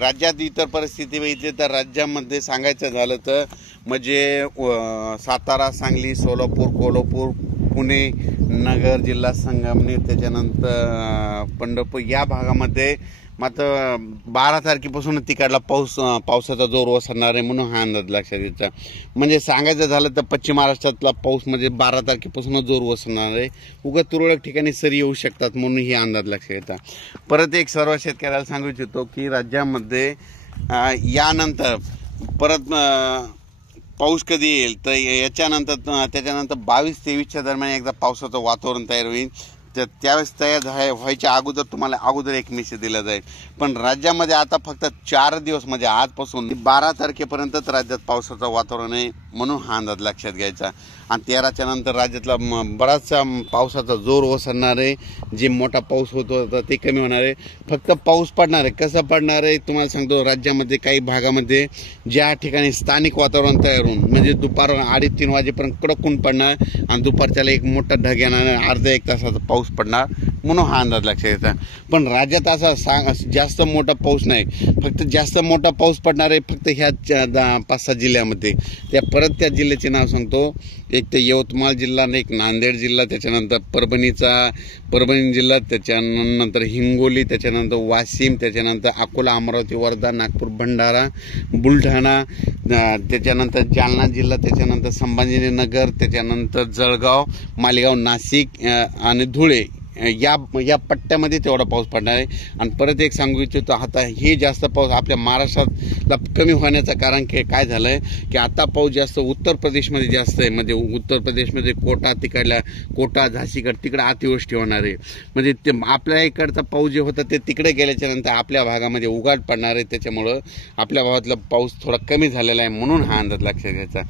राज्यात इतर परिस्थिती बघितली तर राज्यामध्ये सांगायचं झालं तर म्हणजे सातारा, सांगली, सोलापूर, कोल्हापूर, पुणे, नगर, जिल्हा संगमनेर, त्याच्यानंतर पंढरपूर या भागामध्ये मात्र 12 तारखेपासून तिकडला पावसाचा जोर ओसरणार आहे म्हणून हा अंदाज लक्षात घ्यायचा। म्हणजे सांगायचं झालं तर पश्चिम महाराष्ट्रातला पाऊस म्हणजे 12 तारखेपासून जोर ओसरणार आहे। उगा तुरळक ठिकाणी सरी येऊ शकतात म्हणून ही अंदाज लक्षात घ्यायचा। परत एक सर्व शेतकऱ्याला सांगू इच्छितो की राज्यामध्ये यानंतर परत पाऊस कधी येईल तर याच्यानंतर त्याच्यानंतर 22-23च्या दरम्यान एकदा पावसाचं वातावरण तयार होईल। तर त्यावेळेस तयार व्हायच्या अगोदर तुम्हाला अगोदर एक मेसेज दिला जाईल। पण राज्यामध्ये आता फक्त 4 दिवस म्हणजे आजपासून 12 तारखेपर्यंतच राज्यात पावसाचं वातावरण आहे म्हणून हा अंदाज लक्षात घ्यायचा। आणि 13च्या नंतर राज्यातला बराचसा पावसाचा जोर ओसरणार आहे। जे मोठा पाऊस होत होता ते कमी होणार आहे। फक्त पाऊस पडणार आहे, कसं पडणार आहे तुम्हाला सांगतो। राज्यामध्ये काही भागामध्ये ज्या ठिकाणी स्थानिक वातावरण तयार होऊन म्हणजे दुपार 2:30-3 वाजेपर्यंत कडक ऊन पडणार आणि दुपारच्याला एक मोठा ढग येणार, अर्धा एक तासाचा पाऊस पडणार म्हणून हा अंदाज लक्षात घ्यायचा। पण राज्यात असा जास्त मोठा पाऊस नाही, फक्त जास्त मोठा पाऊस पडणार आहे फक्त ह्या 5-6 जिल्ह्यामध्ये। त्या जिल्ह्याचे नाव सांगतो। एक तर यवतमाळ जिल्हा, एक नांदेड जिल्हा, त्याच्यानंतर परभणी जिल्हा, त्याच्यानंतर हिंगोली, त्याच्यानंतर वाशिम, त्याच्यानंतर अकोला, अमरावती, वर्धा, नागपूर, भंडारा, बुलढाणा, त्याच्यानंतर जालना जिल्हा, त्याच्यानंतर संभाजीनगर, त्याच्यानंतर जळगाव, मालेगाव, नाशिक आणि धुळे या पट्ट्यामध्ये तेवढा पाऊस पडणार आहे। आणि परत एक सांगू इच्छितो, आता हे जास्त पाऊस आपल्या महाराष्ट्रातला कमी होण्याचं कारण काय झालं आहे की आता पाऊस जास्त उत्तर प्रदेशमध्ये जास्त आहे। म्हणजे उत्तर प्रदेशमध्ये कोटा, झाशीगड तिकडे अतिवृष्टी होणार आहे। म्हणजे ते आपल्या इकडचा पाऊस जे होता ते तिकडे गेल्याच्या नंतर आपल्या भागामध्ये उघाड पडणार आहे। त्याच्यामुळं आपल्या भागातला पाऊस थोडा कमी झालेला आहे म्हणून हा अंदाज लक्षात घ्यायचा।